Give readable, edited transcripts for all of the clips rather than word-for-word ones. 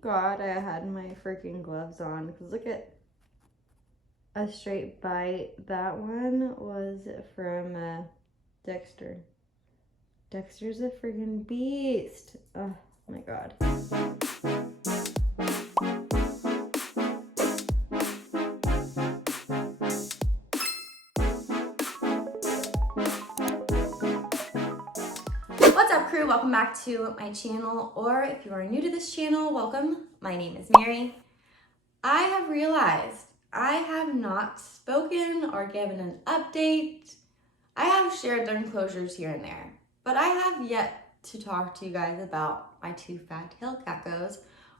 God I had my freaking gloves on, because look at a straight bite. That one was from Dexter. Dexter's a freaking beast. Oh my God. What's up, crew? Welcome back to my channel, or if you are new to this channel, welcome. My name is Mary. I have realized I have not spoken or given an update. I have shared their enclosures here and there, but I have yet to talk to you guys about my two fat tail geckos,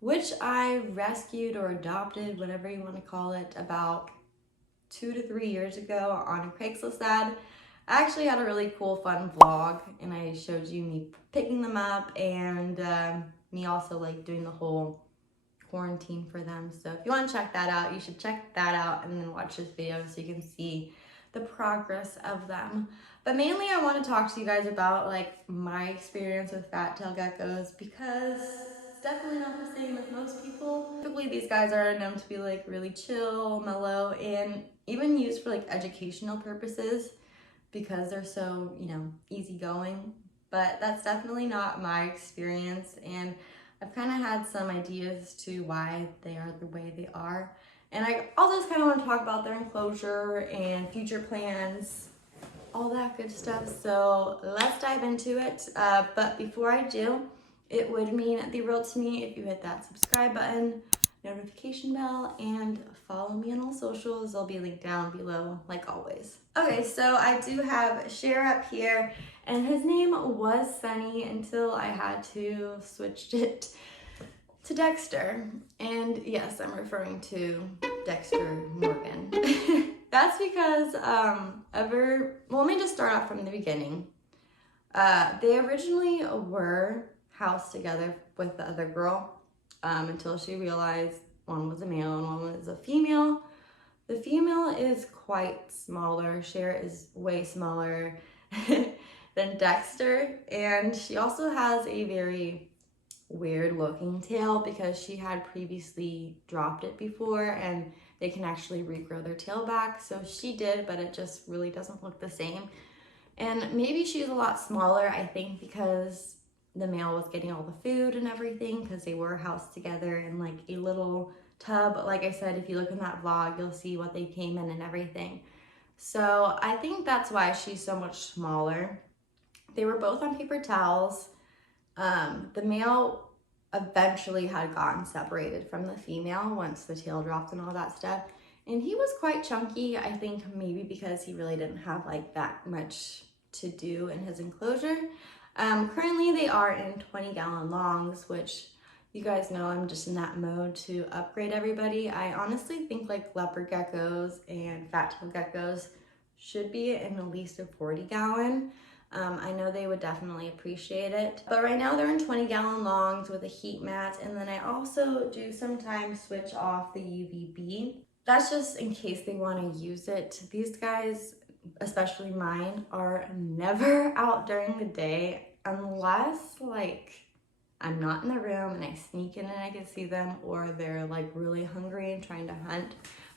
which I rescued or adopted, whatever you want to call it, about 2 to 3 years ago on a Craigslist ad. I actually had a really cool, fun vlog, and I showed you me picking them up and me also like doing the whole quarantine for them. So if you want to check that out, you should check that out and then watch this video so you can see the progress of them. But mainly I want to talk to you guys about like my experience with fat tail geckos, because it's definitely not the same as most people. Typically these guys are known to be like really chill, mellow, and even used for like educational purposes because they're so, you know, easygoing. But that's definitely not my experience, and I've kind of had some ideas to why they are the way they are. And I also just kind of want to talk about their enclosure and future plans, all that good stuff. So let's dive into it. But before I do, it would mean the world to me if you hit that subscribe button, notification bell, and follow me on all socials. They'll be linked down below like always. Okay, so I do have Cher up here, and his name was Sunny until I had to switch it to Dexter. And yes, I'm referring to Dexter Morgan. That's because well, let me just start off from the beginning. They originally were housed together with the other girl until she realized one was a male and one was a female. The female is quite smaller. Cher is way smaller than Dexter, and she also has a very weird looking tail because she had previously dropped it before, and they can actually regrow their tail back. So she did, but it just really doesn't look the same. And maybe she's a lot smaller, I think, because the male was getting all the food and everything, because they were housed together in like a little tub. Like I said, if you look in that vlog, you'll see what they came in and everything. So I think that's why she's so much smaller. They were both on paper towels. The male eventually had gotten separated from the female once the tail dropped and all that stuff. And he was quite chunky, I think maybe because he really didn't have like that much to do in his enclosure. Currently they are in 20-gallon longs, which you guys know I'm just in that mode to upgrade everybody. I honestly think like leopard geckos and fat tail geckos should be in at least a 40-gallon. I know they would definitely appreciate it. But right now they're in 20-gallon longs with a heat mat, and then I also do sometimes switch off the UVB. That's just in case they want to use it. These guys, especially mine, are never out during the day unless like I'm not in the room and I sneak in and I can see them, or they're like really hungry and trying to hunt.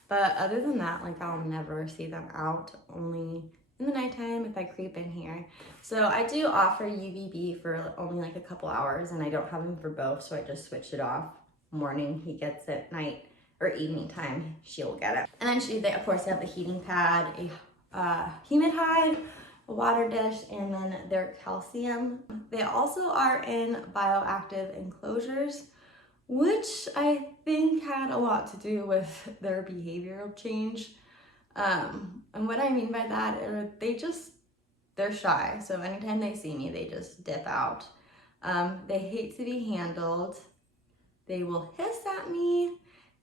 But other than that, like I'll never see them out, only in the nighttime if I creep in here. So I do offer UVB for only like a couple hours, and I don't have them for both, so I just switch it off. Morning he gets it, night or evening time she'll get it. And then they of course have the heating pad, a humid hide, a water dish, and then their calcium. They also are in bioactive enclosures, which I think had a lot to do with their behavioral change. And what I mean by that is they're shy. So anytime they see me, they just dip out. They hate to be handled. They will hiss at me,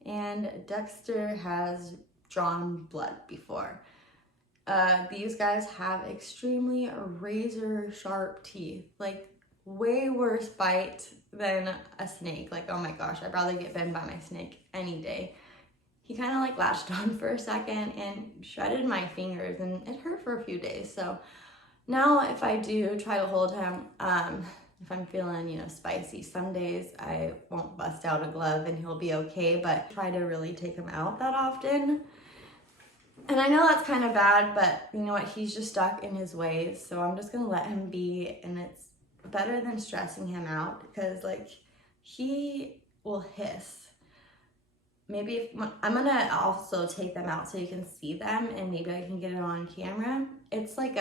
and Dexter has drawn blood before. These guys have extremely razor sharp teeth, like way worse bite than a snake. Like, oh my gosh, I'd rather get bitten by my snake any day. He kind of like latched on for a second and shredded my fingers, and it hurt for a few days. So now if I do try to hold him, if I'm feeling, you know, spicy. Some days I won't bust out a glove and he'll be okay, but try to really take him out that often. And I know that's kind of bad, but you know what? He's just stuck in his ways. So I'm just gonna let him be, and it's better than stressing him out because like he will hiss. Maybe if I'm gonna also take them out so you can see them and maybe I can get it on camera. It's like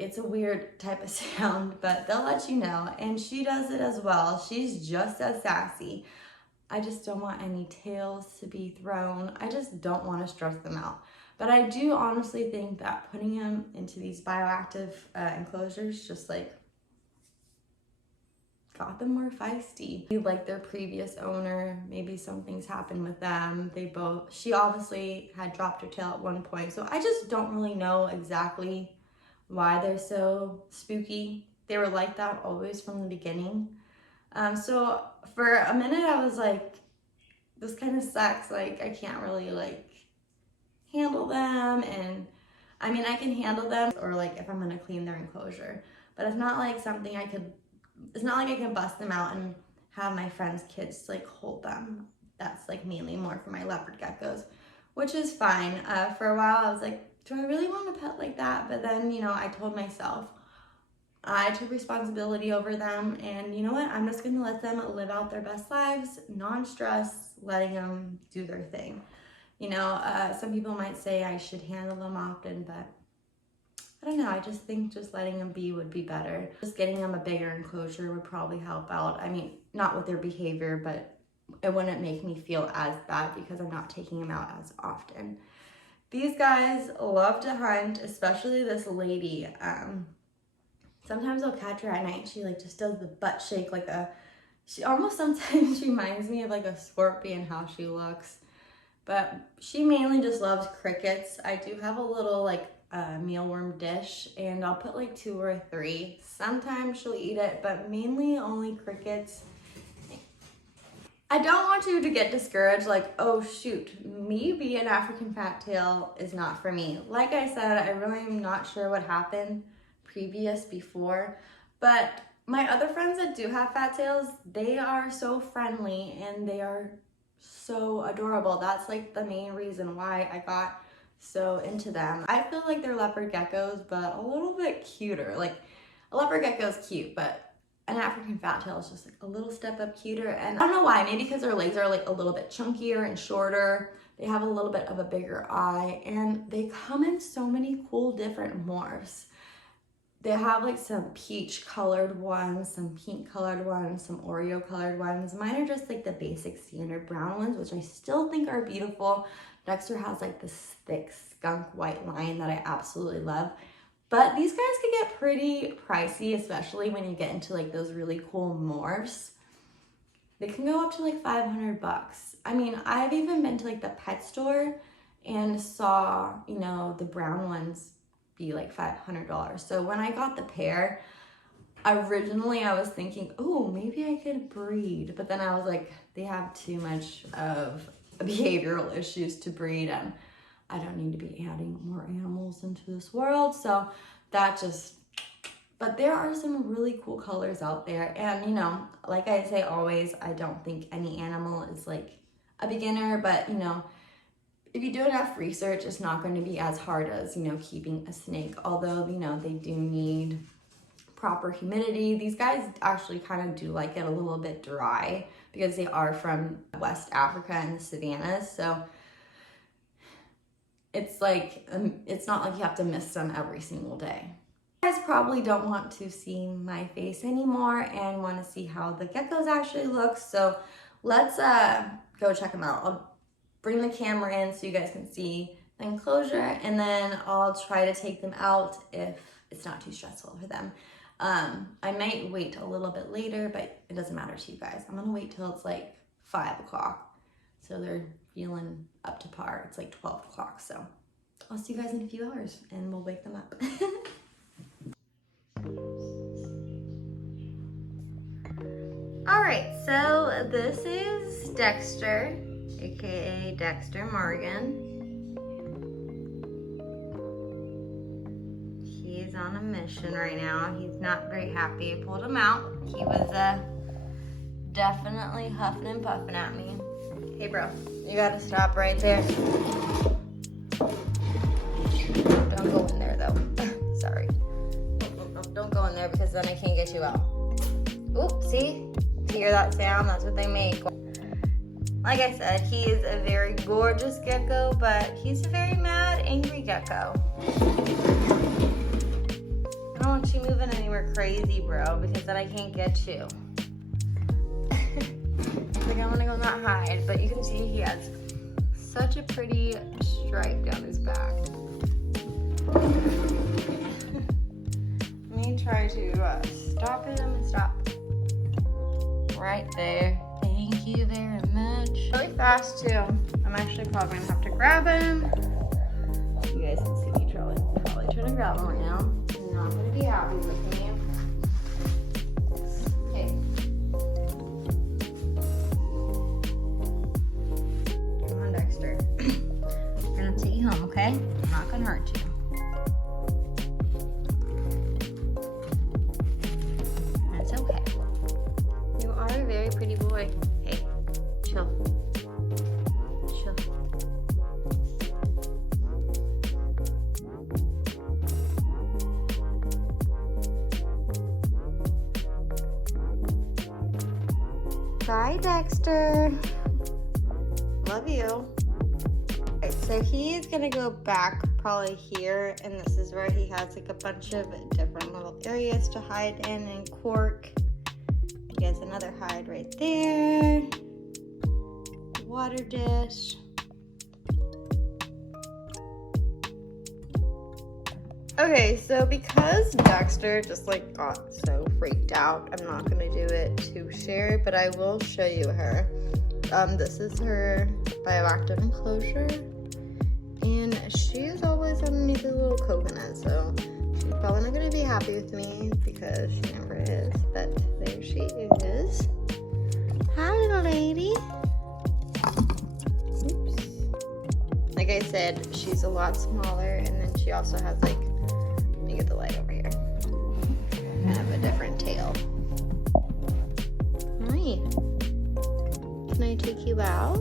it's a weird type of sound, but they'll let you know. And she does it as well. She's just as sassy. I just don't want any tails to be thrown. I just don't want to stress them out. But I do honestly think that putting them into these bioactive enclosures just like got them more feisty. Like their previous owner, maybe something's happened with them. She obviously had dropped her tail at one point. So I just don't really know exactly why they're so spooky. They were like that always from the beginning. So for a minute I was like, this kind of sucks. Like I can't really like handle them. And I mean, I can handle them or like if I'm gonna clean their enclosure, but it's not like something it's not like I can bust them out and have my friends' kids like hold them. That's like mainly more for my leopard geckos, which is fine. For a while I was like, do I really want a pet like that? But then, you know, I told myself, I took responsibility over them, and you know what? I'm just gonna let them live out their best lives, non-stress, letting them do their thing. You know, some people might say I should handle them often, but I don't know. I just think just letting them be would be better. Just getting them a bigger enclosure would probably help out. I mean, not with their behavior, but it wouldn't make me feel as bad because I'm not taking them out as often. These guys love to hunt, especially this lady. Sometimes I'll catch her at night. She like just does the butt shake she almost sometimes reminds me of like a scorpion, how she looks. But she mainly just loves crickets. I do have a little like mealworm dish and I'll put like 2 or 3. Sometimes she'll eat it, but mainly only crickets. I don't want you to get discouraged like, oh shoot, me being African fat tail is not for me. Like I said, I really am not sure what happened before, but my other friends that do have fat tails, they are so friendly and they are so adorable. That's like the main reason why I got so into them. I feel like they're leopard geckos, but a little bit cuter. Like a leopard gecko is cute, but an African fat tail is just like a little step up cuter. And I don't know why, maybe because their legs are like a little bit chunkier and shorter. They have a little bit of a bigger eye and they come in so many cool different morphs. They have like some peach colored ones, some pink colored ones, some Oreo colored ones. Mine are just like the basic standard brown ones, which I still think are beautiful. Dexter has like this thick skunk white line that I absolutely love. But these guys can get pretty pricey, especially when you get into like those really cool morphs. They can go up to like 500 bucks. I mean, I've even been to like the pet store and saw, you know, the brown ones be like $500. So when I got the pair, originally I was thinking, oh, maybe I could breed. But then I was like, they have too much of behavioral issues to breed and I don't need to be adding more animals into this world. So that just, but there are some really cool colors out there. And you know, like I say always, I don't think any animal is like a beginner, but you know, if you do enough research, it's not going to be as hard as, you know, keeping a snake. Although, you know, they do need proper humidity. These guys actually kind of do like it a little bit dry because they are from West Africa and the savannas. So it's like, it's not like you have to mist them every single day. You guys probably don't want to see my face anymore and want to see how the geckos actually look. So let's go check them out. I'll bring the camera in so you guys can see the enclosure and then I'll try to take them out if it's not too stressful for them. I might wait a little bit later, but it doesn't matter to you guys. I'm gonna wait till it's like 5 o'clock. So they're feeling up to par. It's like 12 o'clock. So I'll see you guys in a few hours and we'll wake them up. All right, so this is Dexter, aka Dexter Morgan. He's on a mission right now. He's not very happy. I pulled him out. He was definitely huffing and puffing at me. Hey bro, you gotta stop right there. Don't go in there though. Sorry. Don't go in there because then I can't get you out. Oop, see? You hear that sound? That's what they make. Like I said, he is a very gorgeous gecko, but he's a very mad, angry gecko. I don't want you moving anywhere crazy, bro, because then I can't get you. Like I want to go in that hide, but you can see he has such a pretty stripe down his back. Let me try to stop him. Stop. Right there. Thank you very much. Really fast too. I'm actually probably gonna have to grab him. You guys can see me probably trying to grab him right now. He's not gonna be happy with me. Okay. Come on, Dexter. I'm gonna take you home, okay? I'm not gonna hurt you. That's okay. You are a very pretty boy. Hey, chill. Chill. Bye, Dexter. Love you. Alright, so he's gonna go back probably here, and this is where he has like a bunch of different little areas to hide in and cork. He has another hide right there. Water dish. Okay, so because Dexter just like got so freaked out, I'm not gonna do it to share, but I will show you her. This is her bioactive enclosure, and she's always underneath a little coconut, so she's probably not gonna be happy with me because she never is, but there she is. Hi, little lady. Oops. Like I said, she's a lot smaller, and then she also has like, let me get the light over here, kind of a different tail. Hi. Can I take you out?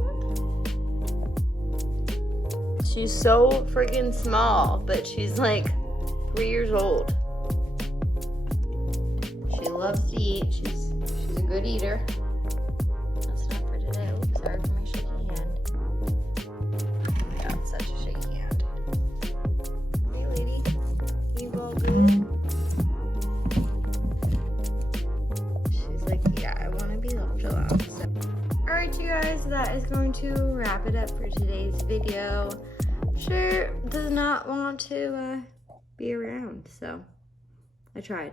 She's so freaking small, but she's like 3 years old. She loves to eat. She's a good eater. That's not for today. Oops, sorry for my shaky hand. Oh my god, such a shaky hand. Hey lady, you all good? She's like, yeah, I want to be left alone. So. Alright you guys, that is going to wrap it up for today's video. Sure does not want to be around, so I tried.